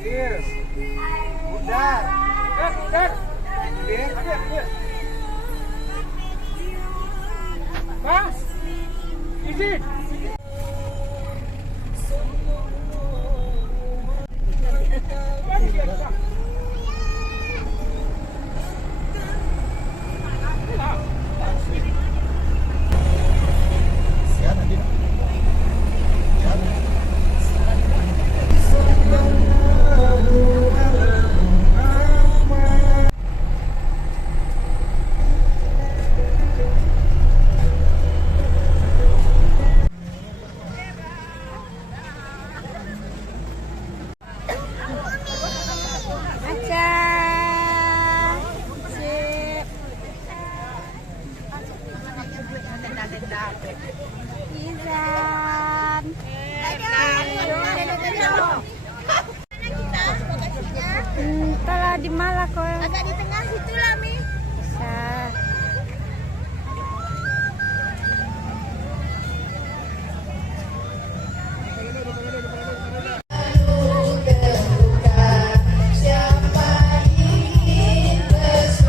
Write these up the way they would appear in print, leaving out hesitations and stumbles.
Yes. Mudar. Mudar. Mudar. Mas. Izin. Entahlah di mana kau. Agak di tengah situ lah, Mi. Bisa.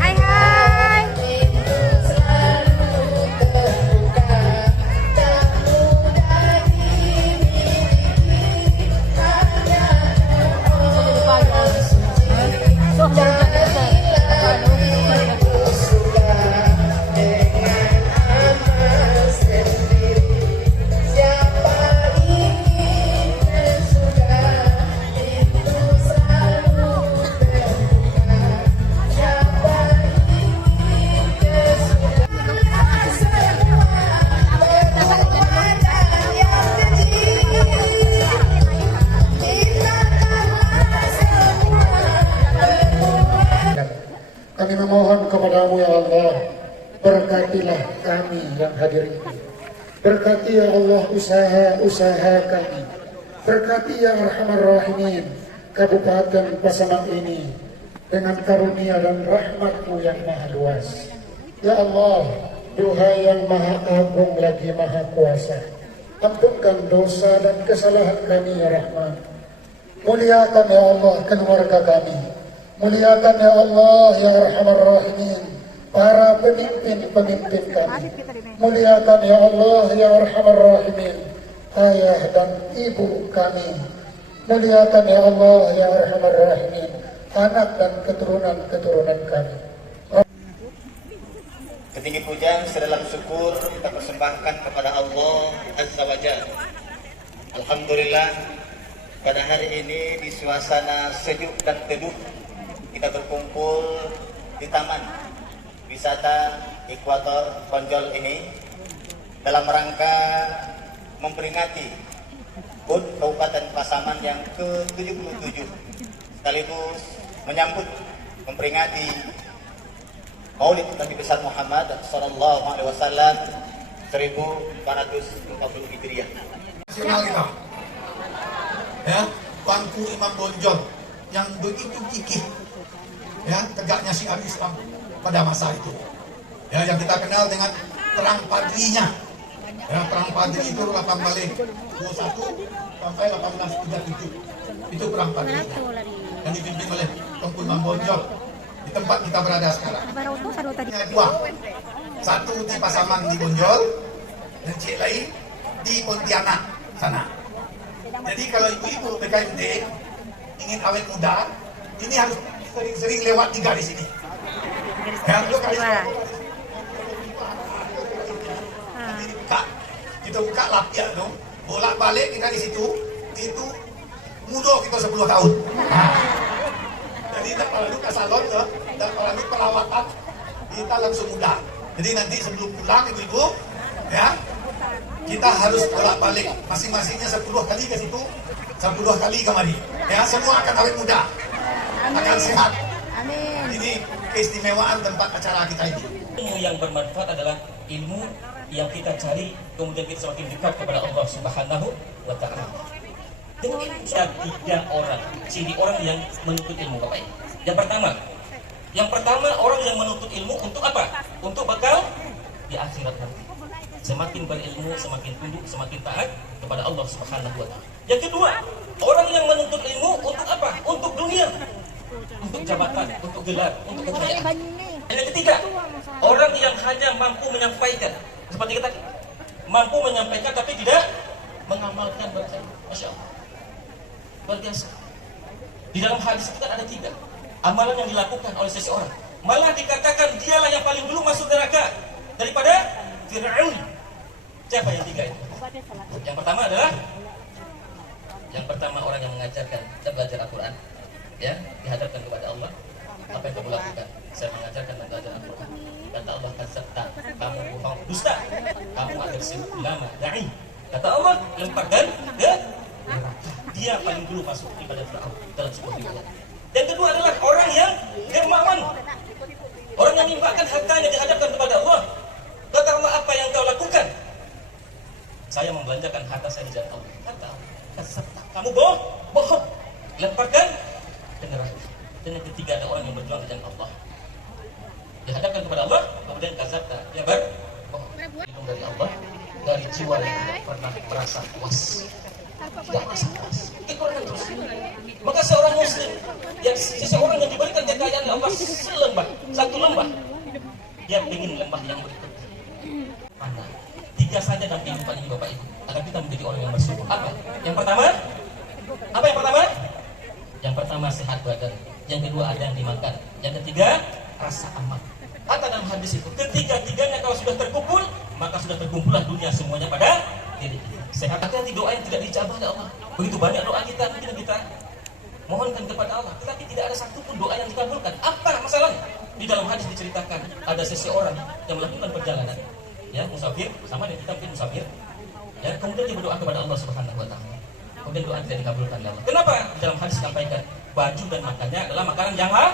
Hai hai. Kami memohon kepadamu ya Allah, berkatilah kami yang hadir ini. Berkati ya Allah usaha-usaha kami. Berkati ya Arhamar Rahimin Kabupaten Pasaman ini dengan karunia dan rahmat-Mu yang maha luas. Ya Allah, Duha yang maha agung lagi maha kuasa, ampunkan dosa dan kesalahan kami ya Rahman. Muliakan ya Allah keluarga kami. Muliakan ya Allah ya Arhamar Rahimin para pemimpin-pemimpin kami. Muliakan ya Allah ya Arhamar Rahimin ayah dan ibu kami. Muliakan ya Allah ya Arhamar Rahimin anak dan keturunan-keturunan kami. Setinggi pujian sedalam syukur kita persembahkan kepada Allah Azza wa Jalla. Alhamdulillah, pada hari ini di suasana sejuk dan teduh kita berkumpul di Taman Wisata Ekuator Bonjol ini dalam rangka memperingati HUT Kabupaten Pasaman yang ke-77 sekaligus menyambut memperingati Maulid Nabi besar Muhammad sallallahu alaihi wasallam 1440 Hijriah. Nasional kita. Ya, Tuanku Imam Bonjol yang begitu gigih ya tegaknya syiar Islam pada masa itu. Ya, yang kita kenal dengan perang padrinya. Ya, perang padri itu 1821 sampai 1837. Itu perang padri yang dipimpin oleh Tuanku Imam Bonjol di tempat kita berada sekarang. Dua, satu di Pasaman di Bonjol dan cik lain di Pontianak sana. Jadi kalau ibu-ibu PKMD ingin awet muda, ini harus sering-sering lewat di garis ini. Ya, lu garis kita buka lapia dong, bolak-balik kita di situ, itu muda kita 10 tahun. Jadi kalau lu ke salon ya, dan kalau ini perawatan kita langsung muda. Jadi nanti sebelum pulang ibu-ibu, ya kita harus bolak-balik masing-masingnya 10 kali ke situ, 10 kali kemari. Ya, semua akan awet muda, akan sehat. Amin. Ini keistimewaan tempat acara kita ini. Ilmu yang bermanfaat adalah ilmu yang kita cari, kemudian kita semakin dekat kepada Allah Subhanahu wa Ta'ala. Dengan ilmu ada 3 orang, ciri orang yang menuntut ilmu, Bapak Ibu. Yang pertama orang yang menuntut ilmu untuk apa? Untuk bekal di akhirat nanti. semakin berilmu, semakin tunduk, semakin taat kepada Allah Subhanahu wa taala. Yang kedua, orang yang menuntut ilmu untuk apa? Untuk dunia, untuk jabatan, untuk gelar, untuk kekayaan. Yang ketiga, orang yang hanya mampu menyampaikan, seperti kita mampu menyampaikan tapi tidak mengamalkan berkata. Masya Allah, luar biasa. Di dalam hadis itu kan ada 3 amalan yang dilakukan oleh seseorang, malah dikatakan dialah yang paling dulu masuk neraka daripada Fir'aun. Siapa yang 3 itu? Yang pertama adalah orang yang mengajarkan dan belajar Al-Quran, ya, dihadapkan kepada Allah. Apa yang kamu lakukan? Saya mengajarkan dan belajar Al-Quran. Kata Allah, kata kamu bohong, dusta, kamu agresif, ulama, da'i. Kata Allah, lemparkan ke neraka. Dia paling dulu masuk daripada Fir'aun dalam sebuah riwayat. Yang kedua adalah orang yang dermawan, orang yang menginfakkan hartanya dihadapkan kepada Allah. Kata Allah, apa yang kau lakukan? Saya membelanjakan harta saya di jalan Allah. Kata Allah, kamu bohong, lemparkan ke neraka. Dan yang ketiga ada orang yang berjuang di jalan Allah, dihadapkan kepada Allah, kemudian kazabta, dia berbohong. Lindung dari Allah, dari jiwa yang tidak pernah merasa puas, tidak merasa puas, kekurangan terus. Maka seorang muslim, seseorang yang diberikan kekayaan Allah satu lembah, dia ingin lembah yang berikutnya. Mana? 3 saja dalam kehidupan ini Bapak Ibu, agar kita menjadi orang yang bersyukur. Apa? Yang pertama? Yang pertama sehat badan. Yang kedua ada yang dimakan. Yang ketiga rasa aman. Kata dalam hadis itu, ketiga-tiganya kalau sudah terkumpul, maka sudah terkumpullah dunia semuanya pada diri kita. Sehat, hati doa yang tidak dijabah oleh Allah. Begitu banyak doa kita mungkin kita mohonkan kepada Allah, tetapi tidak ada satupun doa yang dikabulkan. Apa masalahnya? Di dalam hadis diceritakan ada seseorang yang melakukan perjalanan, ya, musafir, sama dengan kita mungkin musafir, ya, kemudian dia berdoa kepada Allah Subhanahu wa taala. Kemudian doa tidak dikabulkan oleh Allah. Kenapa? Di dalam hadis disampaikan baju dan makannya adalah makanan yang halal.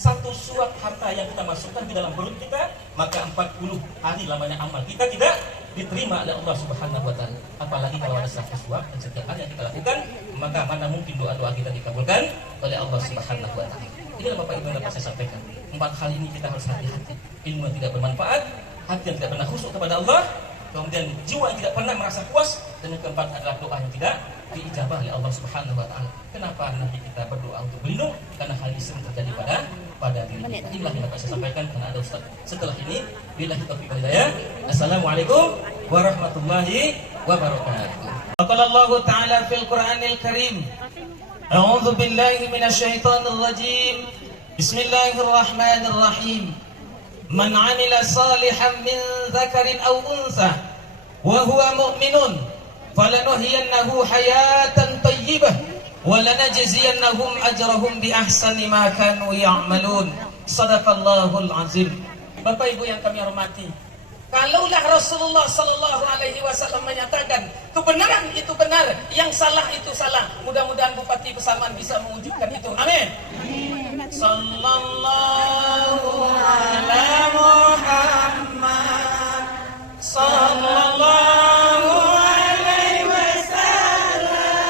Satu suap harta yang kita masukkan di dalam perut kita, maka 40 hari lamanya amal kita tidak diterima oleh Allah Subhanahu wa taala. Apalagi kalau ada satu suap dan setiap hari yang kita lakukan, maka mana mungkin doa-doa kita dikabulkan oleh Allah Subhanahu wa taala. Inilah Bapak Ibu yang dapat saya sampaikan. 4 hal ini kita harus hati-hati. Ilmu yang tidak bermanfaat, hati yang tidak pernah khusyuk kepada Allah, kemudian jiwa yang tidak pernah merasa puas, dan yang keempat adalah doa yang tidak diijabah oleh Allah Subhanahu wa taala. Kenapa Nabi kita berdoa untuk berlindung? Karena hal ini sering terjadi pada diri kita. Inilah yang dapat saya sampaikan karena ada Ustaz. Setelah ini, billahi taufiq wal hidayah. Assalamualaikum warahmatullahi wabarakatuh. Qala Allah Ta'ala fil Qur'anil Karim. A'udzu billahi minasyaitonir rajim. Bismillahirrahmanirrahim. Man 'amila salihan min dzakarin aw untha wa huwa mu'minun falanuhyiyannahu hayatan thayyibah wa lanajziyannahum ajrahum bi ahsani ma kanu ya'malun. Shadaqallahul azim. Bapak Ibu yang kami hormati, kalaulah Rasulullah sallallahu alaihi wasallam menyatakan kebenaran itu benar, yang salah itu salah, mudah-mudahan Bupati Pasaman bisa mewujudkan itu. Amin. Sallallahu ala Muhammad sallallahu alaihi wasallam.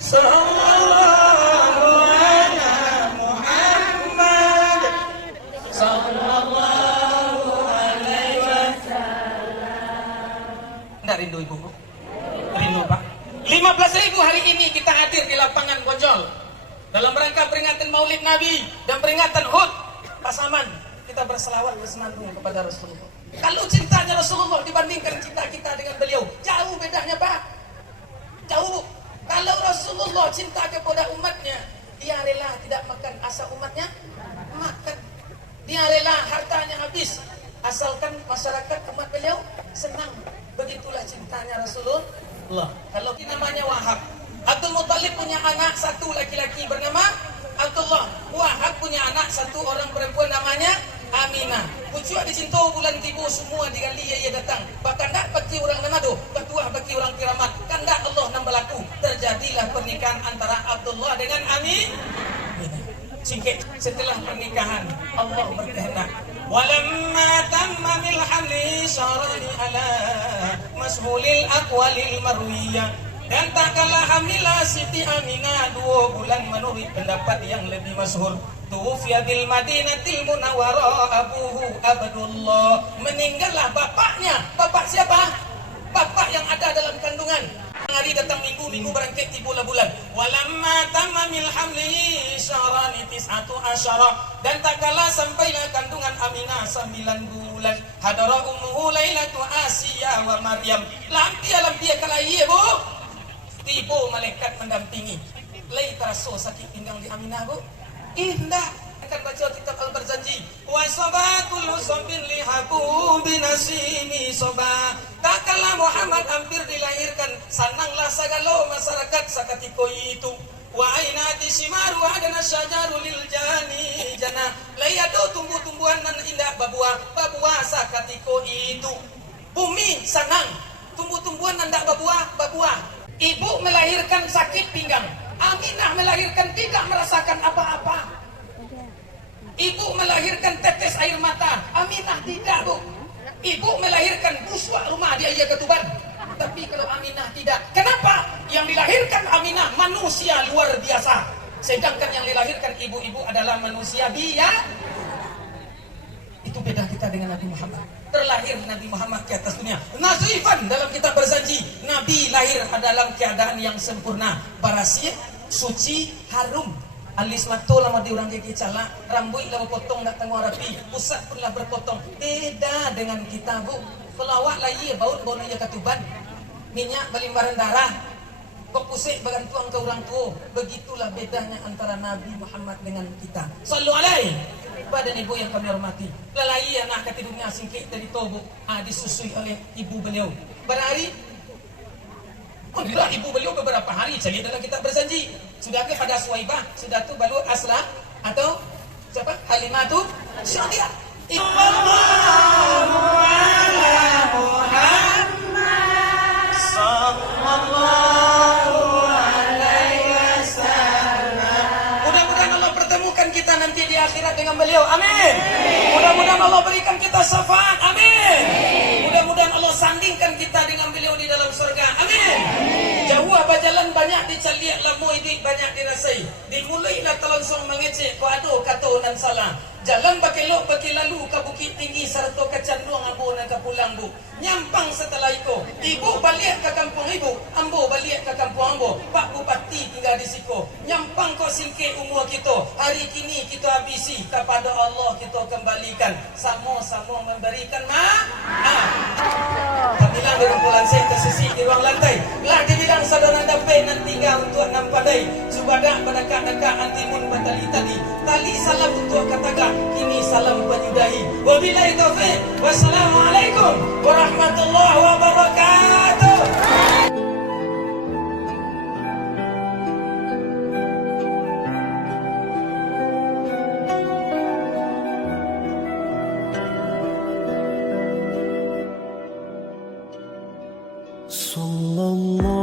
Sallallahu ala Muhammad sallallahu alaihi wasallam. Enggak rindu Ibu? Rindu Pak? 15.000 hari ini kita hadir di lapangan Bonjol dalam rangka peringatan Maulid Nabi dan peringatan HUT Pasaman. Kita berselawat bersenandung kepada Rasulullah. Kalau cintanya Rasulullah dibandingkan cinta kita dengan beliau, jauh bedanya Pak. Jauh. Kalau Rasulullah cinta kepada umatnya, dia rela tidak makan asal umatnya makan. Dia rela hartanya habis asalkan masyarakat umat beliau senang. Begitulah cintanya Rasulullah. Kalau namanya Wahab, Abdul Muttalib punya anak satu laki-laki bernama Abdullah. Wahab punya anak satu orang perempuan namanya Aminah. Pucuk dicinta bulan tibu semua digali ia datang. Bahkan tak bagi orang namadu, bertuah bagi orang kiramat. Kan tak Allah nambah laku. Terjadilah pernikahan antara Abdullah dengan Aminah. Singkat setelah pernikahan Allah berkehendak. Walamma tamma bil hamli syarani ala mashhulil aqwalil marwiyah. Dan tak kalah hamilah Siti Aminah 2 bulan menurut pendapat yang lebih masyhur. tuwfiya bil Madinatil Munawwarah abuhu Abdullah. Meninggallah bapaknya. Bapak siapa? Bapak yang ada dalam kandungan. Hari datang minggu berangkat di bulan. Walamma tamamil hamli syarani tis'atu asyara. Dan tak kala sampailah kandungan Aminah 9 bulan. Hadara ummuhu lailatu Asya wa Maryam. Lampia kala iya bu. Tiba malaikat mendampingi. Lai terasa sakit pinggang di Aminah bu. Indah. Akan baca kitab Al-Barzanji. Wa sabatul usabin lihabu binasimi soba. Tak kala Muhammad hampir dilahirkan, sananglah segala masyarakat sakatiko itu. Wa ainati simaru adana syajaru lil jani jana. Layado tumbuh-tumbuhan nan indah babuah sakatiko itu. Bumi sanang, tumbuh-tumbuhan nan tak babuah. Ibu melahirkan sakit pinggang. Aminah melahirkan tidak merasakan apa-apa. Ibu melahirkan tetes air mata. Aminah tidak bu. Ibu melahirkan buswak rumah dia ia ketuban. Tapi kalau Aminah tidak. Kenapa? Yang dilahirkan Aminah manusia luar biasa. Sedangkan yang dilahirkan ibu-ibu adalah manusia biasa. Itu beda kita dengan Nabi Muhammad. Terlahir Nabi Muhammad ke atas dunia nazifan, dalam kitab Barzanji. Nabi lahir dalam keadaan yang sempurna, barasih, suci, harum. Alis mata lama diorang gigi calak, rambut lah berpotong tak tengok rapi, pusat pun lah berpotong. Beda dengan kita bu. Kalau awak lagi baut bono ya katuban, minyak balimbaran darah, kok pusik bergantuang ke orang tua. Begitulah bedanya antara Nabi Muhammad dengan kita. Sallu alaihi. Pada ibu yang kami hormati, lalai anak kati dunia singkit dari tobu, disusui oleh ibu beliau. Berhari Alhamdulillah ibu beliau beberapa hari cari dalam kitab Barzanji. Sudah ke pada Suwaibah, sudah tu balu Asla atau siapa? Halimatu Syadia. Allahu ala Muhammad sallallahu alaihi wasallam. Mudah-mudahan Allah pertemukan kita nanti di akhirat dengan beliau. Amin. Mudah-mudahan Allah berikan kita syafaat. Amin. Mudah-mudahan Allah sandingkan kita dengan beliau di dalam surga. Amin. Jauh apa jalan banyak dicaliak lamu ini banyak dirasai. Dimulailah terlangsung mengecek ko ado kata nan salah. Jalan bakilok bakilalu ke bukit tinggi serta ke canduang ambo nak ke pulang bu. Nyampang setelah itu, ibu balik ke kampung ibu, ambo balik ke kampung ambo. Pak Bupati tinggal di siku. Nyampang kau singkir umur kita. Hari kini kita habisi, kepada Allah kita kembalikan. Sama-sama memberikan Apabila di rumpulan saya tersisik di ruang lantai, lah dibilang saudara dapat nan tinggal untuk nampadai. Subadak berdekat-dekat antimun batali tadi. Tali salam untuk katakan, kini salam penyudahi. Wabillahi taufiq. Wassalamualaikum warahmatullahi wabarakatuh. sallallahu